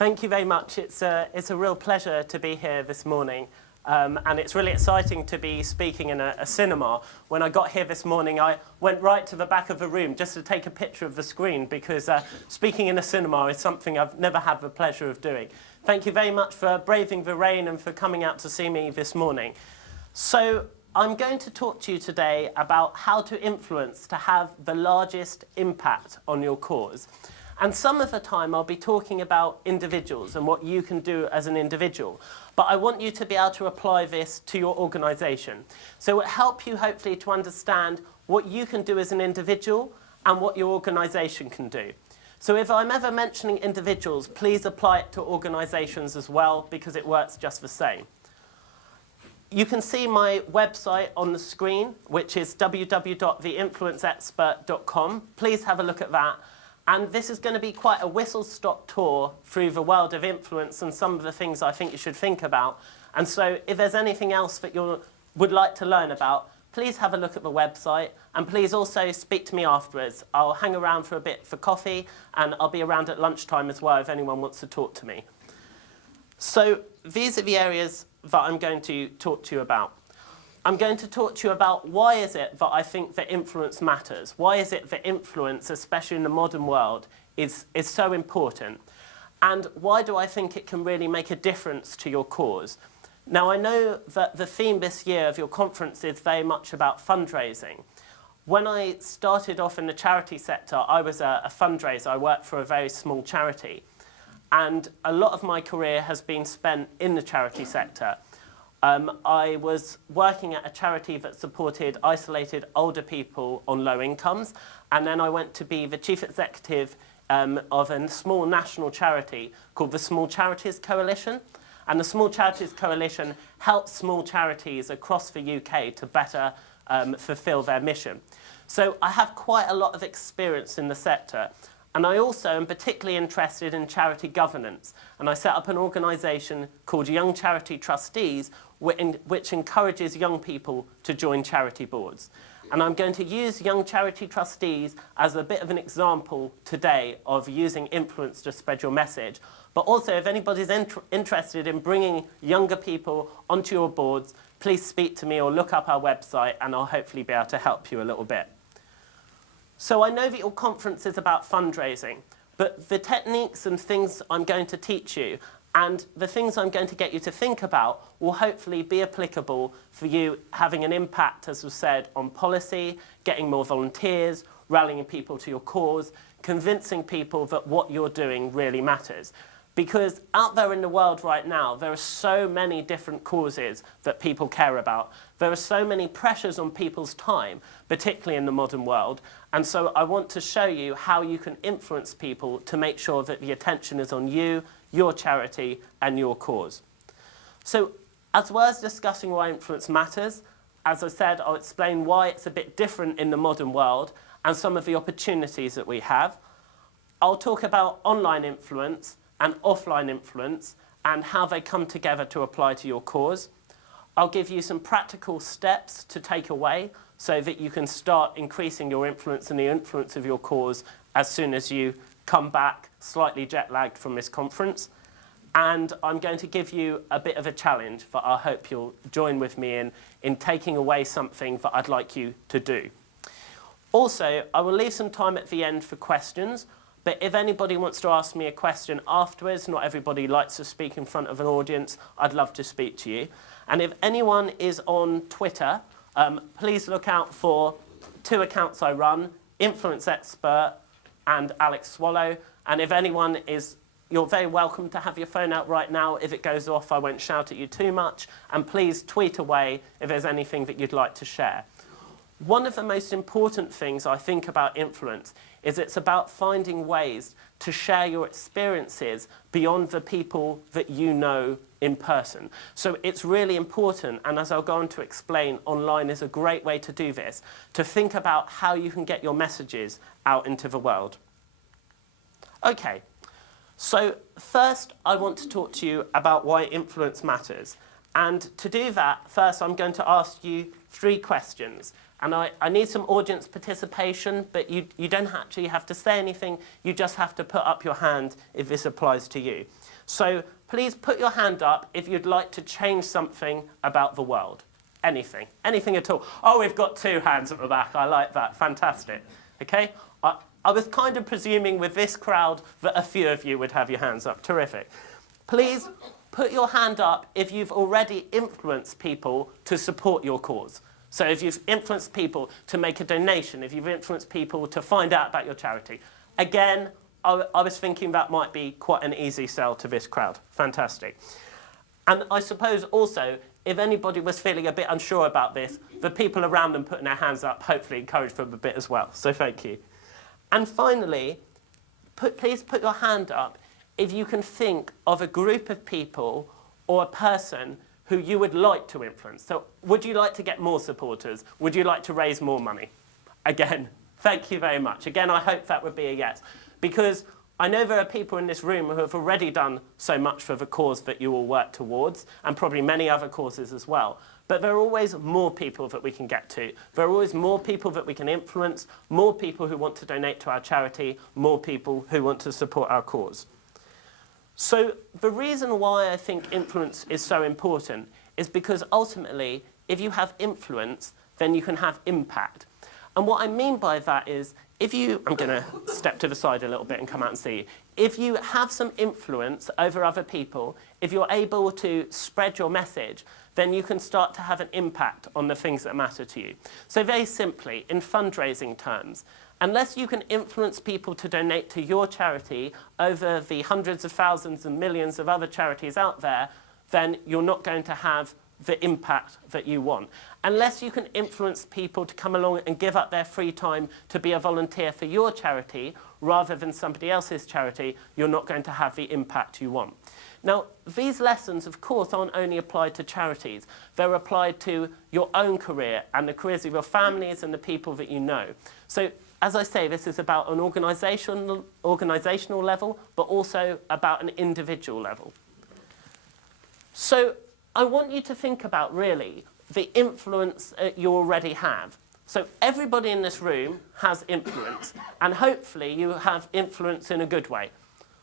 Thank you very much. It's a real pleasure to be here this morning. And it's really exciting to be speaking in a cinema. When I got here this morning, I went right to the back of the room just to take a picture of the screen because speaking in a cinema is something I've never had the pleasure of doing. Thank you very much for braving the rain and for coming out to see me this morning. So I'm going to talk to you today about how to influence to have the largest impact on your cause. And some of the time I'll be talking about individuals and what you can do as an individual. But I want you to be able to apply this to your organisation. So it will help you hopefully to understand what you can do as an individual and what your organisation can do. So if I'm ever mentioning individuals, please apply it to organisations as well because it works just the same. You can see my website on the screen, which is www.theinfluenceexpert.com. Please have a look at that. And this is going to be quite a whistle-stop tour through the world of influence and some of the things I think you should think about. And so if there's anything else that you would like to learn about, please have a look at the website. And please also speak to me afterwards. I'll hang around for a bit for coffee, and I'll be around at lunchtime as well if anyone wants to talk to me. So these are the areas that I'm going to talk to you about. I'm going to talk to you about why is it that I think that influence matters. Why is it that influence, especially in the modern world, is so important? And why do I think it can really make a difference to your cause? Now, I know that the theme this year of your conference is very much about fundraising. When I started off in the charity sector, I was a fundraiser. I worked for a very small charity. And a lot of my career has been spent in the charity sector. I was working at a charity that supported isolated older people on low incomes, and then I went to be the chief executive of a small national charity called the Small Charities Coalition. And the Small Charities Coalition helps small charities across the UK to better fulfil their mission. So I have quite a lot of experience in the sector. And I also am particularly interested in charity governance. And I set up an organisation called Young Charity Trustees, which encourages young people to join charity boards. And I'm going to use Young Charity Trustees as a bit of an example today of using influence to spread your message. But also, if anybody's interested in bringing younger people onto your boards, please speak to me or look up our website, and I'll hopefully be able to help you a little bit. So I know that your conference is about fundraising, but the techniques and things I'm going to teach you and the things I'm going to get you to think about will hopefully be applicable for you having an impact, as was said, on policy, getting more volunteers, rallying people to your cause, convincing people that what you're doing really matters. Because out there in the world right now, there are so many different causes that people care about. There are so many pressures on people's time, particularly in the modern world. And so I want to show you how you can influence people to make sure that the attention is on you, your charity, and your cause. So as well as discussing why influence matters, as I said, I'll explain why it's a bit different in the modern world and some of the opportunities that we have. I'll talk about online influence and offline influence and how they come together to apply to your cause. I'll give you some practical steps to take away so that you can start increasing your influence and the influence of your cause as soon as you come back slightly jet-lagged from this conference. And I'm going to give you a bit of a challenge that I hope you'll join with me in taking away something that I'd like you to do. Also, I will leave some time at the end for questions. But if anybody wants to ask me a question afterwards, not everybody likes to speak in front of an audience, I'd love to speak to you. And if anyone is on Twitter, please look out for 2 accounts I run, Influence Expert and Alex Swallow. And if anyone is, you're very welcome to have your phone out right now. If it goes off, I won't shout at you too much. And please tweet away if there's anything that you'd like to share. One of the most important things I think about influence is it's about finding ways to share your experiences beyond the people that you know in person. So it's really important, and as I'll go on to explain, online is a great way to do this, to think about how you can get your messages out into the world. Okay, so first I want to talk to you about why influence matters. And to do that, first I'm going to ask you 3 questions. And I need some audience participation, but you don't actually have to say anything. You just have to put up your hand if this applies to you. So please put your hand up if you'd like to change something about the world. Anything. Anything at all. Oh, we've got 2 hands at the back. I like that. Fantastic. Okay? I was kind of presuming with this crowd that a few of you would have your hands up. Terrific. Please put your hand up if you've already influenced people to support your cause. So if you've influenced people to make a donation, if you've influenced people to find out about your charity. Again, I was thinking that might be quite an easy sell to this crowd. Fantastic. And I suppose also, if anybody was feeling a bit unsure about this, the people around them putting their hands up hopefully encouraged them a bit as well. So thank you. And finally, please put your hand up if you can think of a group of people or a person who you would like to influence. So would you like to get more supporters? Would you like to raise more money? Again, thank you very much. Again, I hope that would be a yes. Because I know there are people in this room who have already done so much for the cause that you all work towards, and probably many other causes as well. But there are always more people that we can get to. There are always more people that we can influence, more people who want to donate to our charity, more people who want to support our cause. So the reason why I think influence is so important is because ultimately, if you have influence, then you can have impact. And what I mean by that is, if you, I'm going to step to the side a little bit and come out and see you. If you have some influence over other people, if you're able to spread your message, then you can start to have an impact on the things that matter to you. So very simply, in fundraising terms, unless you can influence people to donate to your charity over the hundreds of thousands and millions of other charities out there, then you're not going to have the impact that you want. Unless you can influence people to come along and give up their free time to be a volunteer for your charity rather than somebody else's charity, you're not going to have the impact you want. Now, these lessons, of course, aren't only applied to charities. They're applied to your own career and the careers of your families and the people that you know. So, as I say, this is about an organisational level, but also about an individual level. So, I want you to think about, really, the influence you already have. So everybody in this room has influence, and hopefully you have influence in a good way.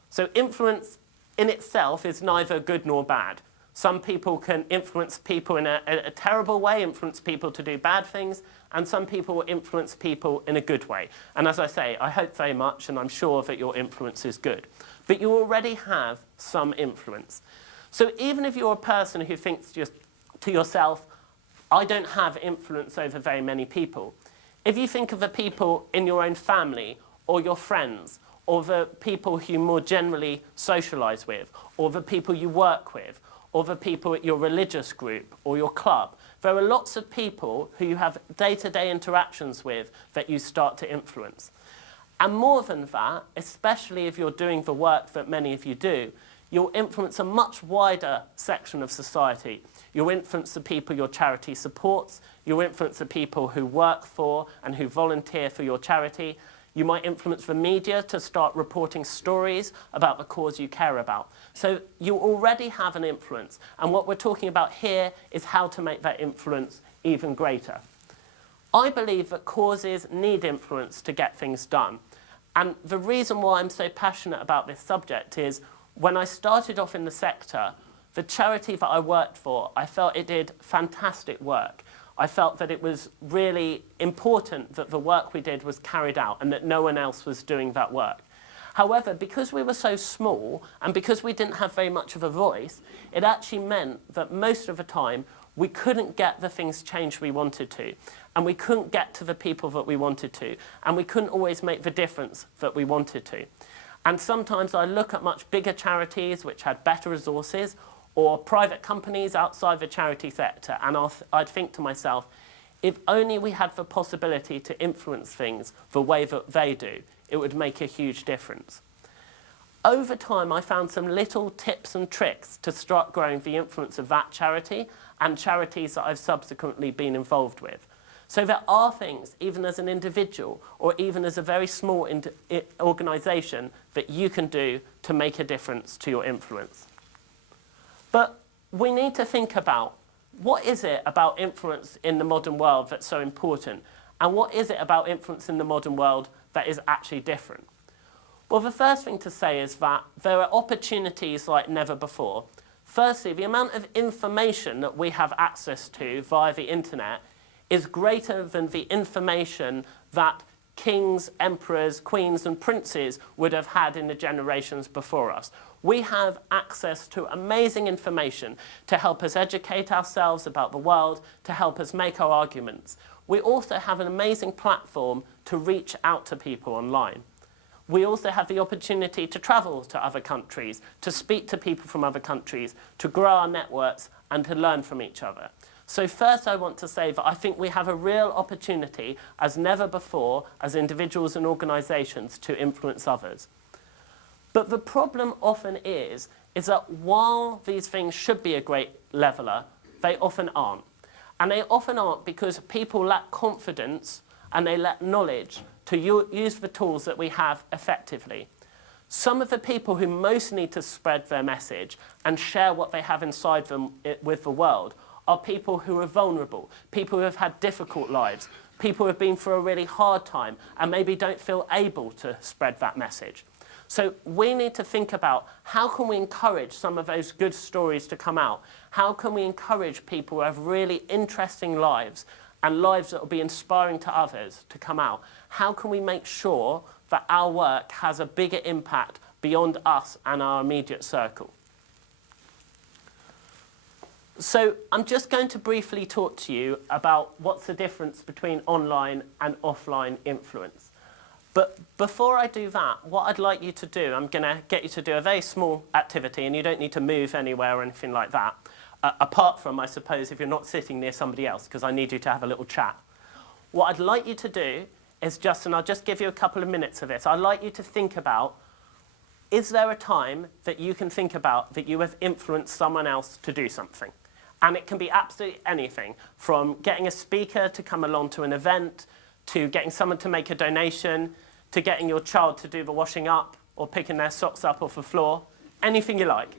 So influence in itself is neither good nor bad. Some people can influence people in a terrible way, influence people to do bad things, and some people will influence people in a good way. And as I say, I hope very much, and I'm sure that your influence is good. But you already have some influence. So even if you're a person who thinks just to yourself, I don't have influence over very many people, if you think of the people in your own family or your friends or the people who you more generally socialise with or the people you work with or the people at your religious group or your club, there are lots of people who you have day-to-day interactions with that you start to influence. And more than that, especially if you're doing the work that many of you do, you'll influence a much wider section of society. You'll influence the people your charity supports. You'll influence the people who work for and who volunteer for your charity. You might influence the media to start reporting stories about the cause you care about. So you already have an influence. And what we're talking about here is how to make that influence even greater. I believe that causes need influence to get things done. And the reason why I'm so passionate about this subject is when I started off in the sector, the charity that I worked for, I felt it did fantastic work. I felt that it was really important that the work we did was carried out and that no one else was doing that work. However, because we were so small and because we didn't have very much of a voice, it actually meant that most of the time we couldn't get the things changed we wanted to, and we couldn't get to the people that we wanted to, and we couldn't always make the difference that we wanted to. And sometimes I look at much bigger charities which had better resources or private companies outside the charity sector, and I'd think to myself, if only we had the possibility to influence things the way that they do, it would make a huge difference. Over time, I found some little tips and tricks to start growing the influence of that charity and charities that I've subsequently been involved with. So there are things, even as an individual or even as a very small organisation, that you can do to make a difference to your influence. But we need to think about, what is it about influence in the modern world that's so important? And what is it about influence in the modern world that is actually different? Well, the first thing to say is that there are opportunities like never before. Firstly, the amount of information that we have access to via the internet is greater than the information that kings, emperors, queens and princes would have had in the generations before us. We have access to amazing information to help us educate ourselves about the world, to help us make our arguments. We also have an amazing platform to reach out to people online. We also have the opportunity to travel to other countries, to speak to people from other countries, to grow our networks and to learn from each other. So first I want to say that I think we have a real opportunity as never before as individuals and organisations to influence others. But the problem often is that while these things should be a great leveller, they often aren't. And they often aren't because people lack confidence and they lack knowledge to use the tools that we have effectively. Some of the people who most need to spread their message and share what they have inside them with the world are people who are vulnerable, people who have had difficult lives, people who have been through a really hard time and maybe don't feel able to spread that message. So we need to think about how can we encourage some of those good stories to come out? How can we encourage people who have really interesting lives and lives that will be inspiring to others to come out? How can we make sure that our work has a bigger impact beyond us and our immediate circle? So I'm just going to briefly talk to you about what's the difference between online and offline influence. But before I do that, what I'd like you to do, I'm going to get you to do a very small activity, and you don't need to move anywhere or anything like that, apart from, I suppose, if you're not sitting near somebody else, because I need you to have a little chat. What I'd like you to do is just, and I'll just give you a couple of minutes of it, I'd like you to think about, is there a time that you can think about that you have influenced someone else to do something? And it can be absolutely anything, from getting a speaker to come along to an event, to getting someone to make a donation, to getting your child to do the washing up, or picking their socks up off the floor, anything you like.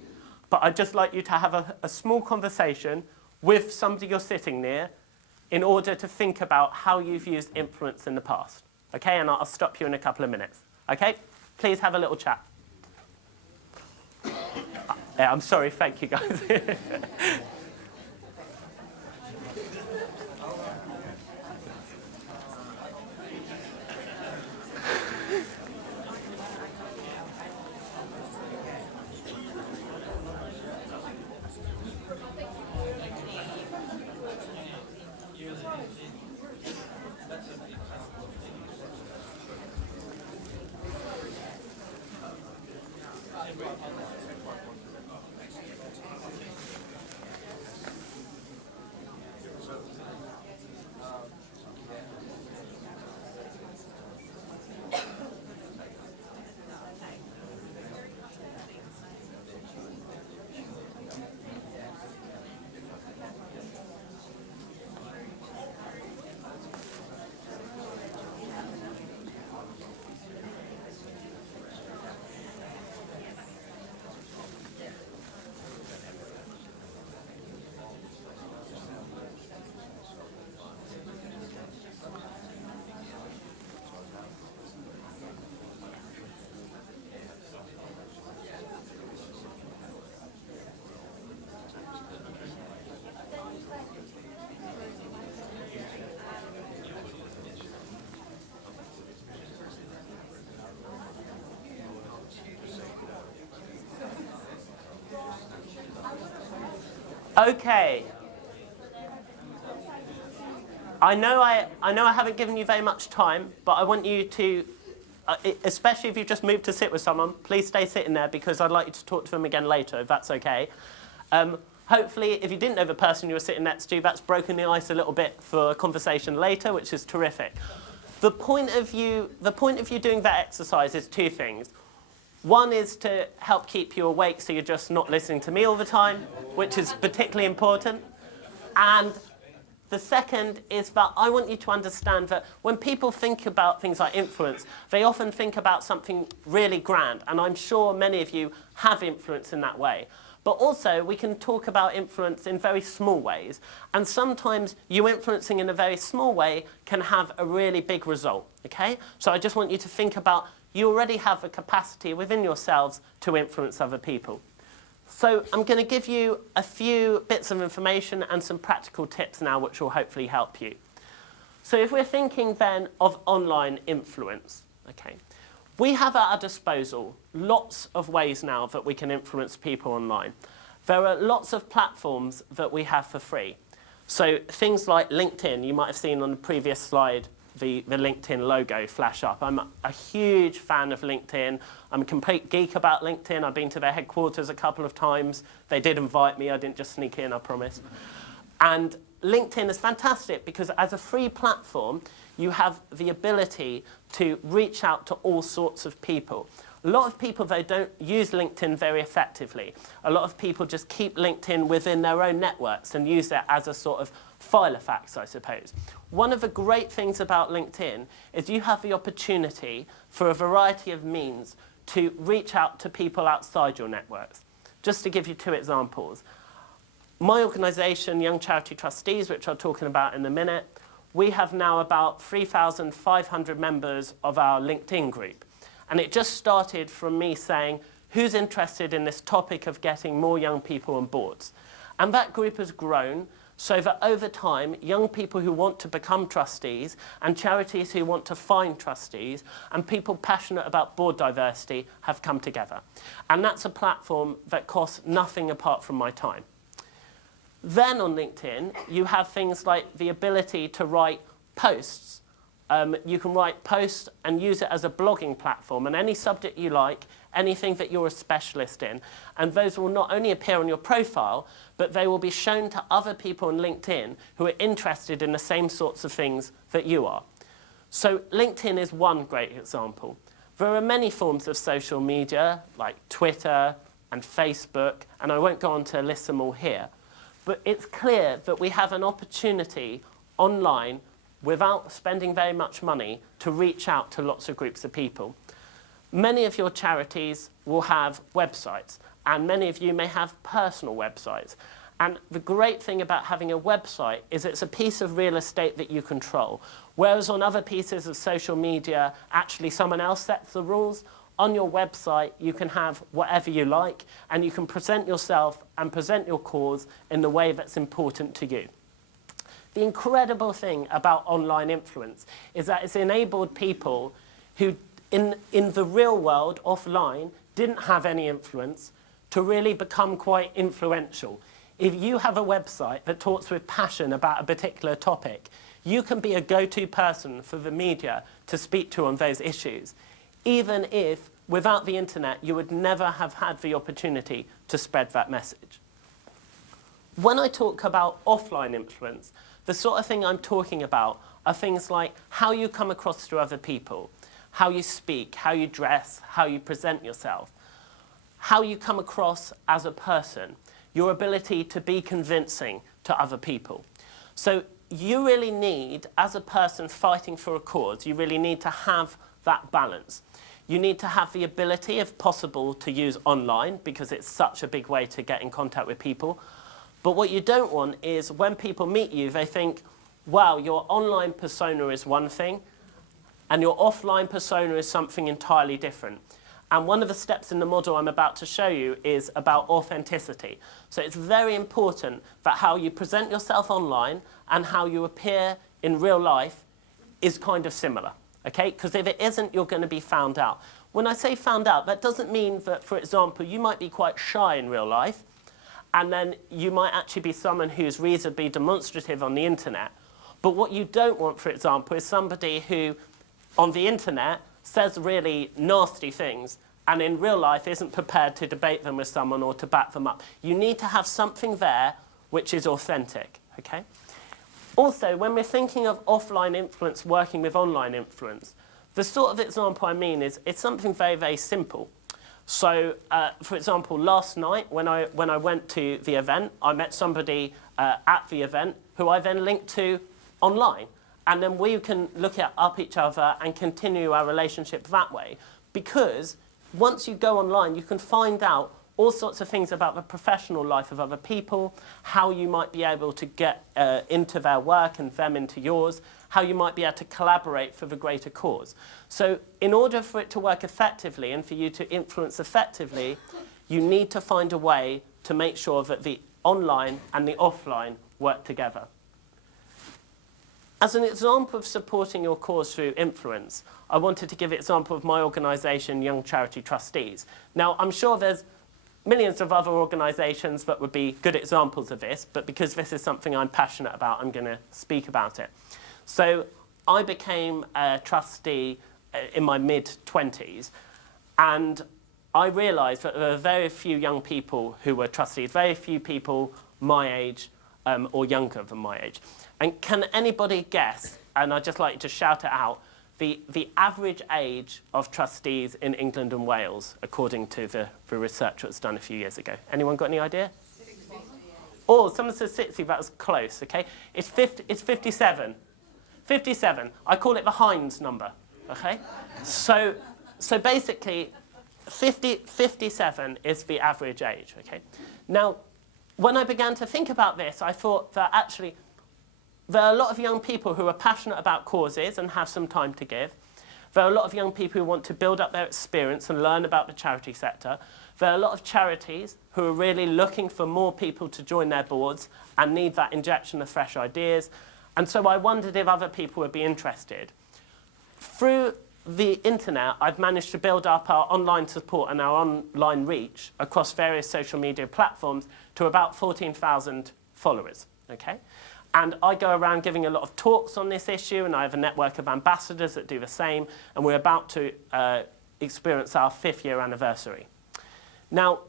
But I'd just like you to have a small conversation with somebody you're sitting near in order to think about how you've used influence in the past. Okay, and I'll stop you in a couple of minutes. Okay, please have a little chat. Yeah, I'm sorry, thank you guys. Okay. I know I haven't given you very much time, but I want you to, especially if you've just moved to sit with someone, please stay sitting there because I'd like you to talk to them again later, if that's okay. Hopefully, if you didn't know the person you were sitting next to, that's broken the ice a little bit for a conversation later, which is terrific. The point of you doing that exercise is two things. One is to help keep you awake so you're just not listening to me all the time, which is particularly important. And the second is that I want you to understand that when people think about things like influence, they often think about something really grand. And I'm sure many of you have influence in that way. But also, we can talk about influence in very small ways. And sometimes you influencing in a very small way can have a really big result, okay? So I just want you to think about you already have a capacity within yourselves to influence other people. So I'm going to give you a few bits of information and some practical tips now which will hopefully help you. So if we're thinking then of online influence, okay, we have at our disposal lots of ways now that we can influence people online. There are lots of platforms that we have for free. So things like LinkedIn, you might have seen on the previous slide the LinkedIn logo flash up. I'm a huge fan of LinkedIn. I'm a complete geek about LinkedIn. I've been to their headquarters a couple of times. They did invite me. I didn't just sneak in, I promise. And LinkedIn is fantastic because as a free platform, you have the ability to reach out to all sorts of people. A lot of people, though, don't use LinkedIn very effectively. A lot of people just keep LinkedIn within their own networks and use it as a sort of file of facts, I suppose. One of the great things about LinkedIn is you have the opportunity for a variety of means to reach out to people outside your networks. Just to give you two examples. My organisation, Young Charity Trustees, which I'll talking about in a minute, we have now about 3,500 members of our LinkedIn group. And it just started from me saying, who's interested in this topic of getting more young people on boards? And that group has grown so that over time, young people who want to become trustees and charities who want to find trustees and people passionate about board diversity have come together. And that's a platform that costs nothing apart from my time. Then on LinkedIn, you have things like the ability to write posts. You can write posts and use it as a blogging platform, and any subject you like, anything that you're a specialist in. And those will not only appear on your profile, but they will be shown to other people on LinkedIn who are interested in the same sorts of things that you are. So LinkedIn is one great example. There are many forms of social media, like Twitter and Facebook, and I won't go on to list them all here. But it's clear that we have an opportunity online without spending very much money to reach out to lots of groups of people. Many of your charities will have websites, and many of you may have personal websites. And the great thing about having a website is it's a piece of real estate that you control. Whereas on other pieces of social media, actually someone else sets the rules. On your website, you can have whatever you like, and you can present yourself and present your cause in the way that's important to you. The incredible thing about online influence is that it's enabled people who, in the real world, offline, didn't have any influence to really become quite influential. If you have a website that talks with passion about a particular topic, you can be a go-to person for the media to speak to on those issues, even if, without the internet, you would never have had the opportunity to spread that message. When I talk about offline influence, the sort of thing I'm talking about are things like how you come across to other people, how you speak, how you dress, how you present yourself, how you come across as a person, your ability to be convincing to other people. So you really need, as a person fighting for a cause, you really need to have that balance. You need to have the ability, if possible, to use online because it's such a big way to get in contact with people. But what you don't want is when people meet you, they think, wow, your online persona is one thing and your offline persona is something entirely different. And one of the steps in the model I'm about to show you is about authenticity. So it's very important that how you present yourself online and how you appear in real life is kind of similar, okay? Because if it isn't, you're going to be found out. When I say found out, that doesn't mean that, for example, you might be quite shy in real life, and then you might actually be someone who's reasonably demonstrative on the internet. But what you don't want, for example, is somebody who, on the internet, says really nasty things and in real life isn't prepared to debate them with someone or to back them up. You need to have something there which is authentic, okay? Also, when we're thinking of offline influence working with online influence, the sort of example I mean is it's something very, very simple. So, for example, last night when I went to the event, I met somebody at the event who I then linked to online. And then we can look up each other and continue our relationship that way. Because once you go online, you can find out all sorts of things about the professional life of other people, how you might be able to get into their work and them into yours, how you might be able to collaborate for the greater cause. So in order for it to work effectively and for you to influence effectively, you need to find a way to make sure that the online and the offline work together. As an example of supporting your cause through influence, I wanted to give an example of my organisation, Young Charity Trustees. Now, I'm sure there's millions of other organisations that would be good examples of this, but because this is something I'm passionate about, I'm going to speak about it. So I became a trustee in my mid-20s, and I realised that there were very few young people who were trustees, very few people my age or younger than my age. And can anybody guess, and I'd just like to shout it out, the average age of trustees in England and Wales, according to the research that was done a few years ago? Anyone got any idea? 68. Oh, someone says 60, that was close, okay? It's 57. 57. I call it the Heinz number, okay? So basically, 57 is the average age, okay? Now, when I began to think about this, I thought that actually there are a lot of young people who are passionate about causes and have some time to give. There are a lot of young people who want to build up their experience and learn about the charity sector. There are a lot of charities who are really looking for more people to join their boards and need that injection of fresh ideas. And so I wondered if other people would be interested. Through the internet, I've managed to build up our online support and our online reach across various social media platforms to about 14,000 followers, okay? And I go around giving a lot of talks on this issue, and I have a network of ambassadors that do the same, and we're about to experience our 5th year anniversary. Now,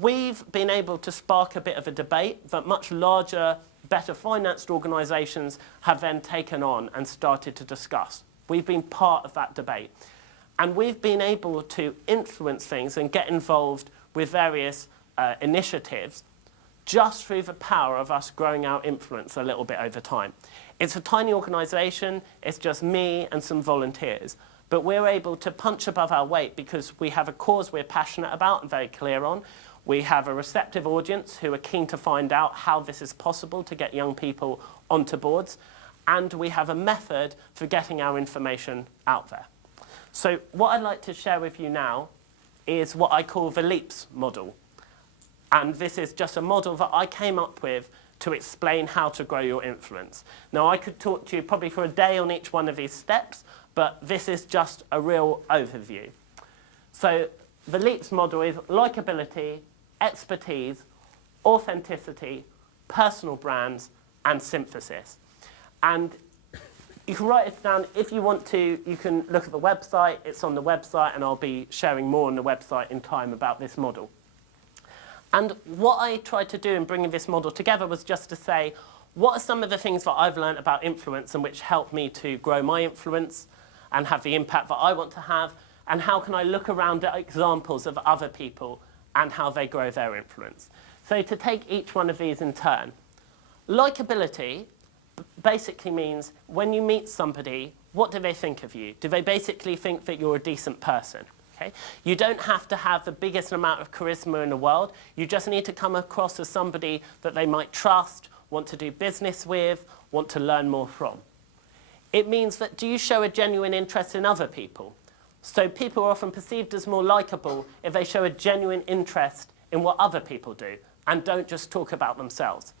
we've been able to spark a bit of a debate that much larger, better financed organisations have then taken on and started to discuss. We've been part of that debate. And we've been able to influence things and get involved with various initiatives just through the power of us growing our influence a little bit over time. It's a tiny organisation, it's just me and some volunteers, but we're able to punch above our weight because we have a cause we're passionate about and very clear on. We have a receptive audience who are keen to find out how this is possible to get young people onto boards, and we have a method for getting our information out there. So what I'd like to share with you now is what I call the LEAPS model. And this is just a model that I came up with to explain how to grow your influence. Now, I could talk to you probably for a day on each one of these steps, but this is just a real overview. So the LEAPS model is likability, expertise, authenticity, personal brands, and synthesis. And you can write it down. If you want to, you can look at the website. It's on the website, and I'll be sharing more on the website in time about this model. And what I tried to do in bringing this model together was just to say, what are some of the things that I've learned about influence and which help me to grow my influence and have the impact that I want to have, and how can I look around at examples of other people and how they grow their influence. So to take each one of these in turn. Likeability basically means when you meet somebody, what do they think of you? Do they basically think that you're a decent person? Okay? You don't have to have the biggest amount of charisma in the world. You just need to come across as somebody that they might trust, want to do business with, want to learn more from. It means that do you show a genuine interest in other people? So people are often perceived as more likable if they show a genuine interest in what other people do and don't just talk about themselves.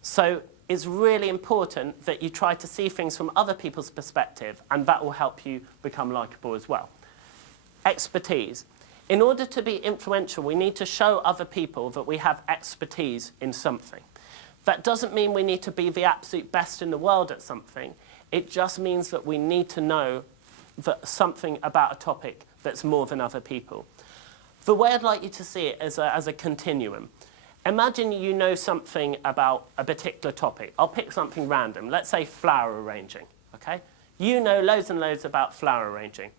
So it's really important that you try to see things from other people's perspective, and that will help you become likable as well. Expertise. In order to be influential, we need to show other people that we have expertise in something. That doesn't mean we need to be the absolute best in the world at something. It just means that we need to know that something about a topic that's more than other people. The way I'd like you to see it is as a continuum. Imagine you know something about a particular topic. I'll pick something random. Let's say flower arranging. Okay? You know loads and loads about flower arranging.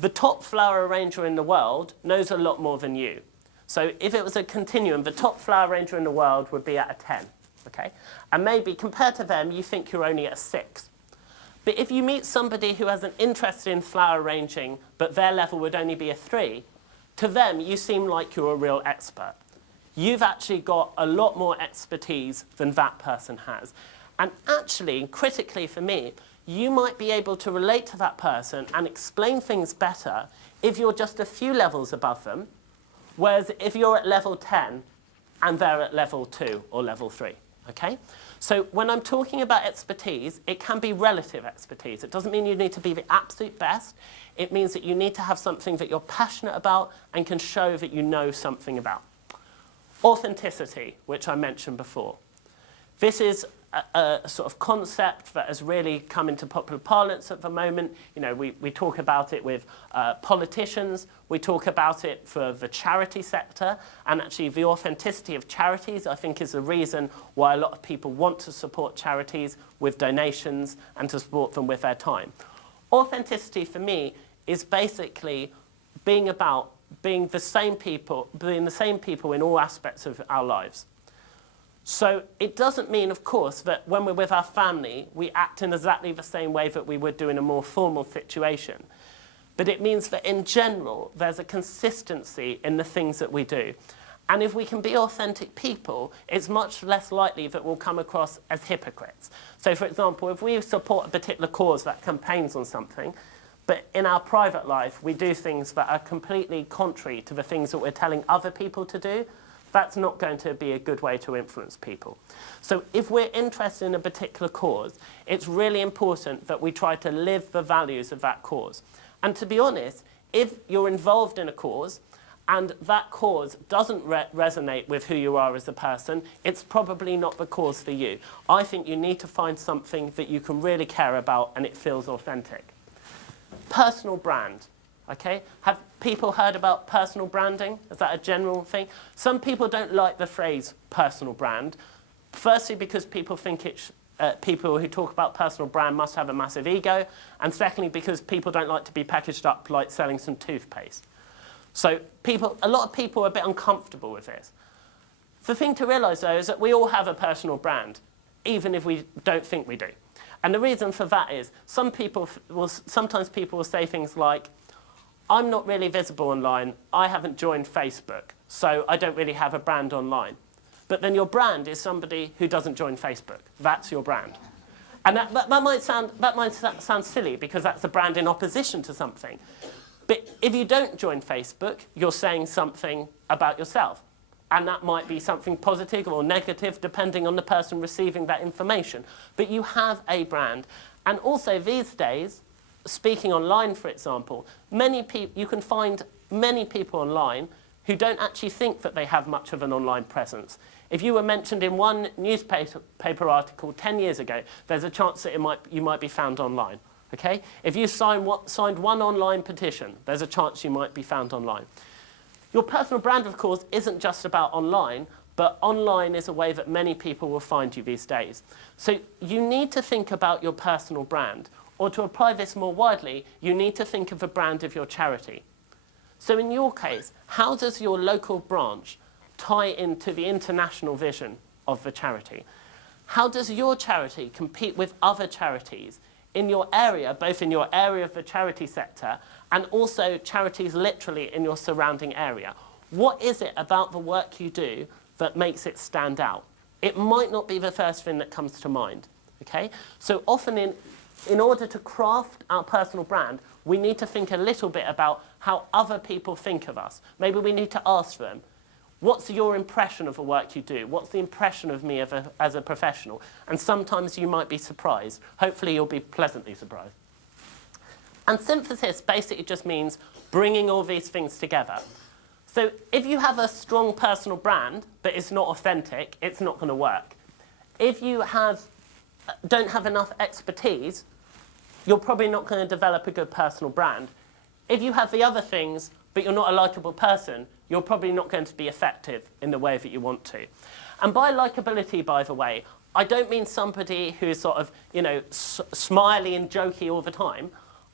The top flower arranger in the world knows a lot more than you. So if it was a continuum, the top flower arranger in the world would be at a 10. Okay? And maybe compared to them, you think you're only at a 6. But if you meet somebody who has an interest in flower arranging, but their level would only be a 3, to them, you seem like you're a real expert. You've actually got a lot more expertise than that person has. And actually, critically for me, you might be able to relate to that person and explain things better if you're just a few levels above them, whereas if you're at level 10 and they're at level 2 or level 3, okay? So when I'm talking about expertise, it can be relative expertise. It doesn't mean you need to be the absolute best. It means that you need to have something that you're passionate about and can show that you know something about. Authenticity, which I mentioned before. This is a sort of concept that has really come into popular parlance at the moment. You know, we talk about it with politicians. We talk about it for the charity sector. And actually, the authenticity of charities, I think, is the reason why a lot of people want to support charities with donations and to support them with their time. Authenticity, for me, is basically being the same people in all aspects of our lives. So it doesn't mean, of course, that when we're with our family, we act in exactly the same way that we would do in a more formal situation. But it means that in general, there's a consistency in the things that we do. And if we can be authentic people, it's much less likely that we'll come across as hypocrites. So for example, if we support a particular cause that campaigns on something, but in our private life, we do things that are completely contrary to the things that we're telling other people to do, that's not going to be a good way to influence people. So if we're interested in a particular cause, it's really important that we try to live the values of that cause. And to be honest, if you're involved in a cause and that cause doesn't resonate with who you are as a person, it's probably not the cause for you. I think you need to find something that you can really care about and it feels authentic. Personal brand. Okay? Have people heard about personal branding? Is that a general thing? Some people don't like the phrase personal brand. Firstly, because people think people who talk about personal brand must have a massive ego. And secondly, because people don't like to be packaged up like selling some toothpaste. So a lot of people are a bit uncomfortable with this. The thing to realise, though, is that we all have a personal brand, even if we don't think we do. And the reason for that is sometimes people will say things like, I'm not really visible online, I haven't joined Facebook, so I don't really have a brand online. But then your brand is somebody who doesn't join Facebook. That's your brand. And that might sound silly because that's a brand in opposition to something. But if you don't join Facebook, you're saying something about yourself. And that might be something positive or negative, depending on the person receiving that information. But you have a brand. And also these days, speaking online, for example, you can find many people online who don't actually think that they have much of an online presence. If you were mentioned in one newspaper article 10 years ago, there's a chance that you might be found online. Okay? If you signed one online petition, there's a chance you might be found online. Your personal brand, of course, isn't just about online, but online is a way that many people will find you these days. So you need to think about your personal brand. Or to apply this more widely, you need to think of the brand of your charity. So in your case, how does your local branch tie into the international vision of the charity? How does your charity compete with other charities in your area, both in your area of the charity sector and also charities literally in your surrounding area? What is it about the work you do that makes it stand out? It might not be the first thing that comes to mind. Okay? So often in order to craft our personal brand, we need to think a little bit about how other people think of us. Maybe we need to ask them, what's your impression of the work you do? What's the impression of me as a professional? And sometimes you might be surprised. Hopefully you'll be pleasantly surprised. And synthesis basically just means bringing all these things together. So if you have a strong personal brand, but it's not authentic, it's not going to work. If you don't have enough expertise, you're probably not going to develop a good personal brand. If you have the other things, but you're not a likable person, you're probably not going to be effective in the way that you want to. And by likability, by the way, I don't mean somebody who's sort of, smiley and jokey all the time.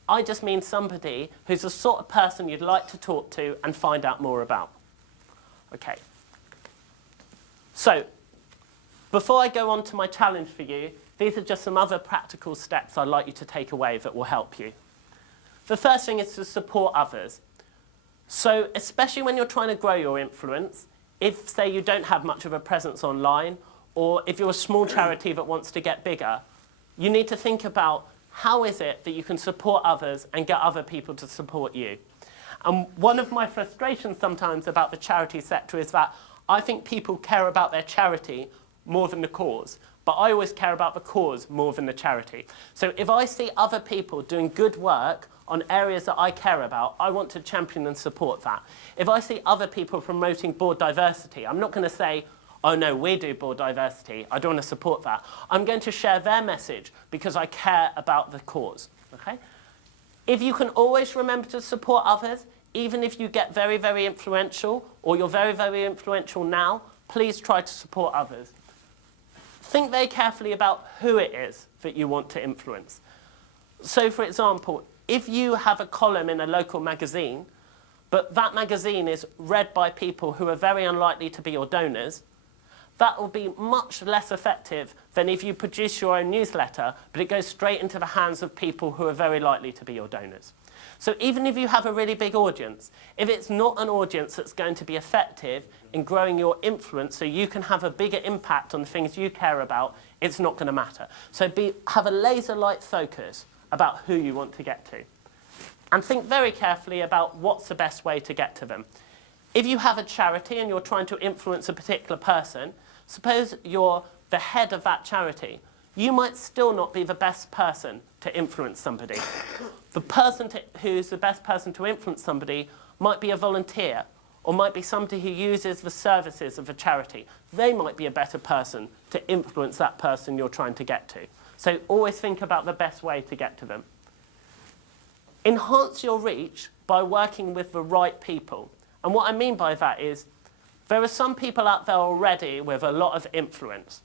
I just mean somebody who's the sort of person you'd like to talk to and find out more about. Okay. So, before I go on to my challenge for you, these are just some other practical steps I'd like you to take away that will help you. The first thing is to support others. So especially when you're trying to grow your influence, if, say, you don't have much of a presence online, or if you're a small charity that wants to get bigger, you need to think about how is it that you can support others and get other people to support you. And one of my frustrations sometimes about the charity sector is that I think people care about their charity more than the cause. But I always care about the cause more than the charity. So if I see other people doing good work on areas that I care about, I want to champion and support that. If I see other people promoting board diversity, I'm not going to say, oh no, we do board diversity, I don't want to support that. I'm going to share their message because I care about the cause. Okay? If you can always remember to support others, even if you get very, very influential, or you're very, very influential now, please try to support others. Think very carefully about who it is that you want to influence. So, for example, if you have a column in a local magazine, but that magazine is read by people who are very unlikely to be your donors, that will be much less effective than if you produce your own newsletter, but it goes straight into the hands of people who are very likely to be your donors. So even if you have a really big audience, if it's not an audience that's going to be effective in growing your influence so you can have a bigger impact on the things you care about, it's not going to matter. So have a laser-like focus about who you want to get to. And think very carefully about what's the best way to get to them. If you have a charity and you're trying to influence a particular person, suppose you're the head of that charity, you might still not be the best person to influence somebody. The person who's the best person to influence somebody might be a volunteer, or might be somebody who uses the services of a charity. They might be a better person to influence that person you're trying to get to. So always think about the best way to get to them. Enhance your reach by working with the right people. And what I mean by that is, there are some people out there already with a lot of influence.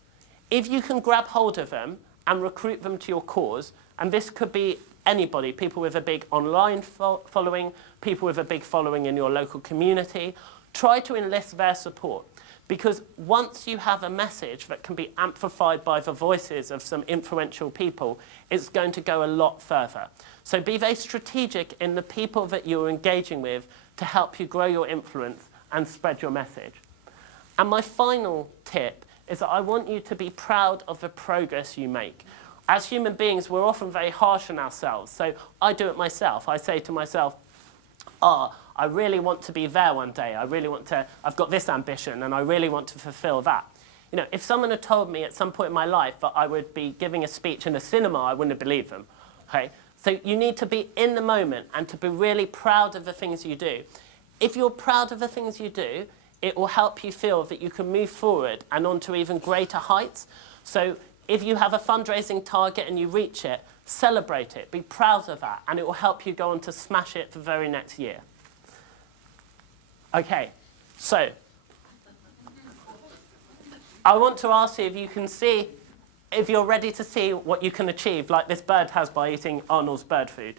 If you can grab hold of them and recruit them to your cause, and this could be anybody, people with a big online following, people with a big following in your local community, try to enlist their support. Because once you have a message that can be amplified by the voices of some influential people, it's going to go a lot further. So be very strategic in the people that you're engaging with to help you grow your influence and spread your message. And my final tip is that I want you to be proud of the progress you make. As human beings, we're often very harsh on ourselves. So I do it myself. I say to myself, I really want to be there one day. I've got this ambition and I really want to fulfill that. You know, if someone had told me at some point in my life that I would be giving a speech in a cinema, I wouldn't have believed them. Okay? So you need to be in the moment and to be really proud of the things you do. If you're proud of the things you do, it will help you feel that you can move forward and onto even greater heights. So if you have a fundraising target and you reach it, celebrate it, be proud of that, and it will help you go on to smash it the very next year. Okay, so I want to ask you if you can see, if you're ready to see what you can achieve, like this bird has by eating Arnold's bird food.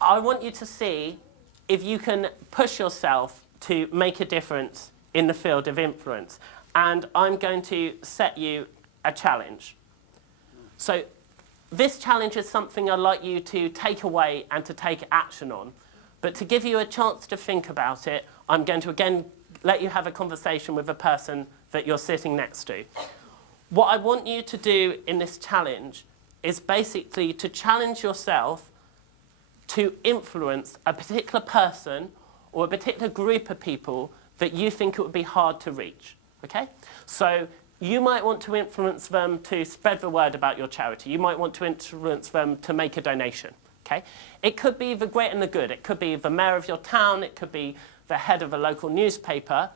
I want you to see if you can push yourself to make a difference in the field of influence. And I'm going to set you a challenge. So this challenge is something I'd like you to take away and to take action on. But to give you a chance to think about it, I'm going to again let you have a conversation with the person that you're sitting next to. What I want you to do in this challenge is basically to challenge yourself to influence a particular person or a particular group of people that you think it would be hard to reach. Okay? So you might want to influence them to spread the word about your charity. You might want to influence them to make a donation. Okay? It could be the great and the good. It could be the mayor of your town. It could be the head of a local newspaper.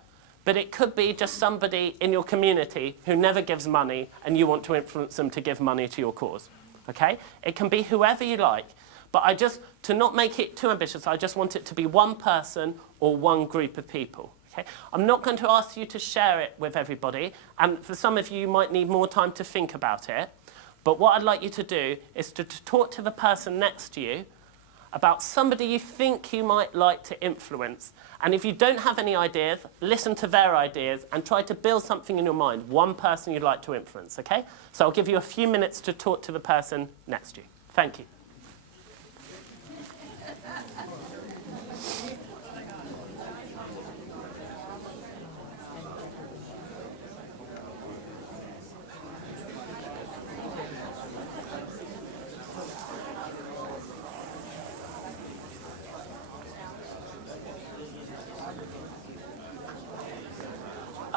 But it could be just somebody in your community who never gives money and you want to influence them to give money to your cause. Okay? It can be whoever you like. But to not make it too ambitious, I just want it to be one person or one group of people. Okay? I'm not going to ask you to share it with everybody, and for some of you, you might need more time to think about it. But what I'd like you to do is to talk to the person next to you about somebody you think you might like to influence. And if you don't have any ideas, listen to their ideas and try to build something in your mind, one person you'd like to influence, okay? So I'll give you a few minutes to talk to the person next to you. Thank you.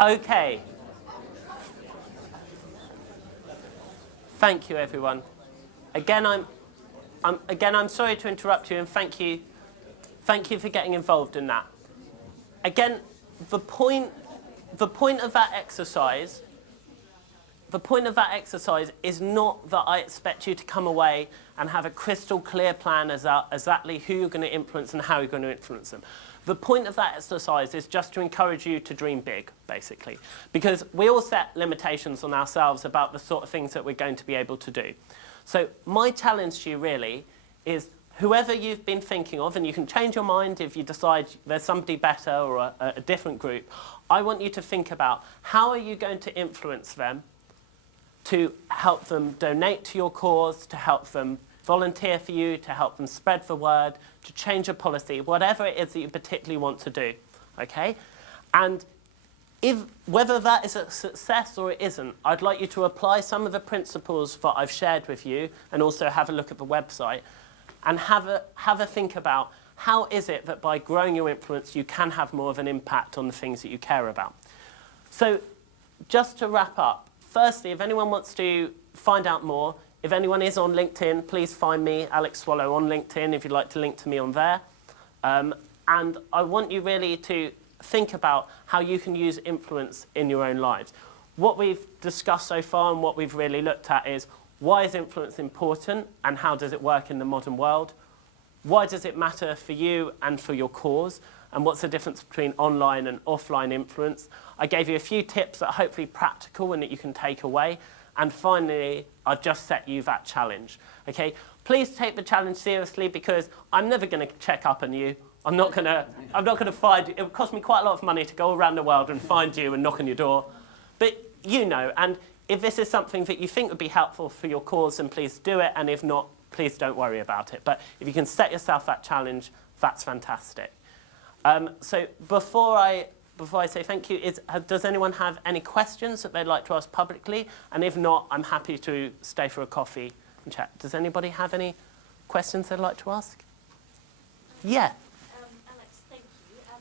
Okay. Thank you, everyone. Again, I'm sorry to interrupt you, and thank you for getting involved in that. Again, the point of that exercise is not that I expect you to come away and have a crystal clear plan as exactly who you're going to influence and how you're going to influence them. The point of that exercise is just to encourage you to dream big, basically, because we all set limitations on ourselves about the sort of things that we're going to be able to do. So my challenge to you really is whoever you've been thinking of, and you can change your mind if you decide there's somebody better or a different group, I want you to think about how are you going to influence them to help them donate to your cause, to help them volunteer for you, to help them spread the word, to change a policy, whatever it is that you particularly want to do, okay? And whether that is a success or it isn't, I'd like you to apply some of the principles that I've shared with you and also have a look at the website and have a think about how is it that by growing your influence you can have more of an impact on the things that you care about. So just to wrap up, firstly, if anyone wants to find out more, if anyone is on LinkedIn, please find me, Alex Swallow, on LinkedIn if you'd like to link to me on there. And I want you really to think about how you can use influence in your own lives. What we've discussed so far and what we've really looked at is why is influence important and how does it work in the modern world? Why does it matter for you and for your cause? And what's the difference between online and offline influence? I gave you a few tips that are hopefully practical and that you can take away. And finally, I've just set you that challenge. Okay? Please take the challenge seriously because I'm never going to check up on you. I'm not going to find you. It would cost me quite a lot of money to go around the world and find you and knock on your door. But you know, and if this is something that you think would be helpful for your cause, then please do it. And if not, please don't worry about it. But if you can set yourself that challenge, that's fantastic. So before I say thank you, does anyone have any questions that they'd like to ask publicly? And if not, I'm happy to stay for a coffee and chat. Does anybody have any questions they'd like to ask? Yeah. Alex, thank you. I'm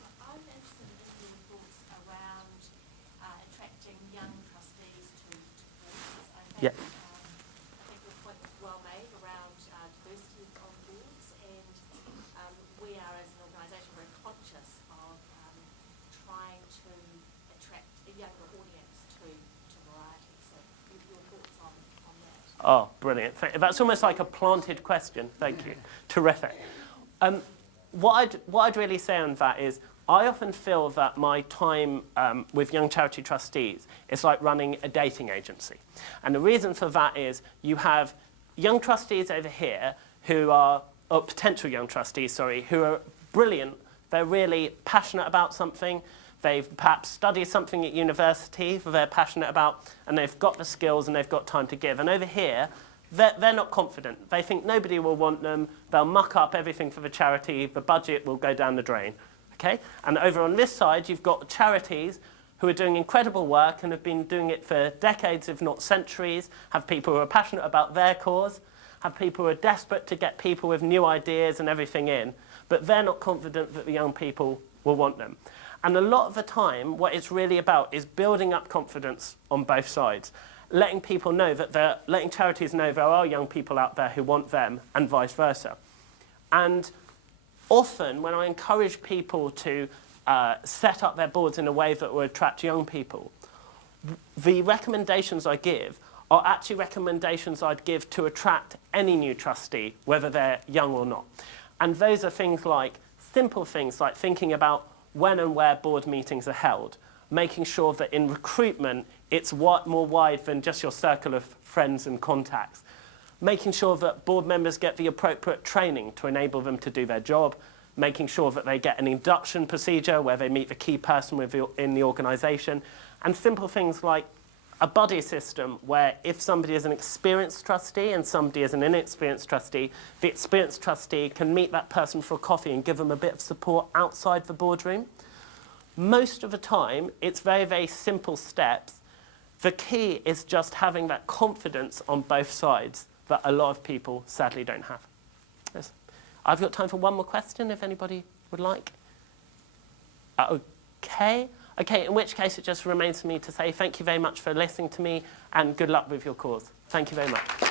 interested in your thoughts around attracting young trustees to boards. I think your point was well made around diversity on boards, and we are, as an organisation, very conscious of trying to attract a younger audience to variety. So your thoughts on that? Oh, brilliant. That's almost like a planted question. Thank you. Terrific. What I'd really say on that is I often feel that my time with young charity trustees is like running a dating agency. And the reason for that is you have young trustees over here who are, or potential young trustees, sorry, who are brilliant. They're really passionate about something. They've perhaps studied something at university that they're passionate about, and they've got the skills and they've got time to give. And over here, they're not confident. They think nobody will want them. They'll muck up everything for the charity. The budget will go down the drain. Okay? And over on this side, you've got charities who are doing incredible work and have been doing it for decades, if not centuries, have people who are passionate about their cause, have people who are desperate to get people with new ideas and everything in, but they're not confident that the young people will want them. And a lot of the time, what it's really about is building up confidence on both sides. Letting people know that letting charities know there are young people out there who want them and vice versa. And often when I encourage people to set up their boards in a way that will attract young people, the recommendations I give are actually recommendations I'd give to attract any new trustee, whether they're young or not. And those are things like, simple things like thinking about when and where board meetings are held, making sure that in recruitment it's more wide than just your circle of friends and contacts, making sure that board members get the appropriate training to enable them to do their job, making sure that they get an induction procedure where they meet the key person in the organisation, and simple things like a buddy system where if somebody is an experienced trustee and somebody is an inexperienced trustee, the experienced trustee can meet that person for a coffee and give them a bit of support outside the boardroom. Most of the time, it's very, very simple steps. The key is just having that confidence on both sides that a lot of people sadly don't have. Yes. I've got time for one more question if anybody would like. Okay. Okay, in which case it just remains for me to say thank you very much for listening to me and good luck with your cause. Thank you very much.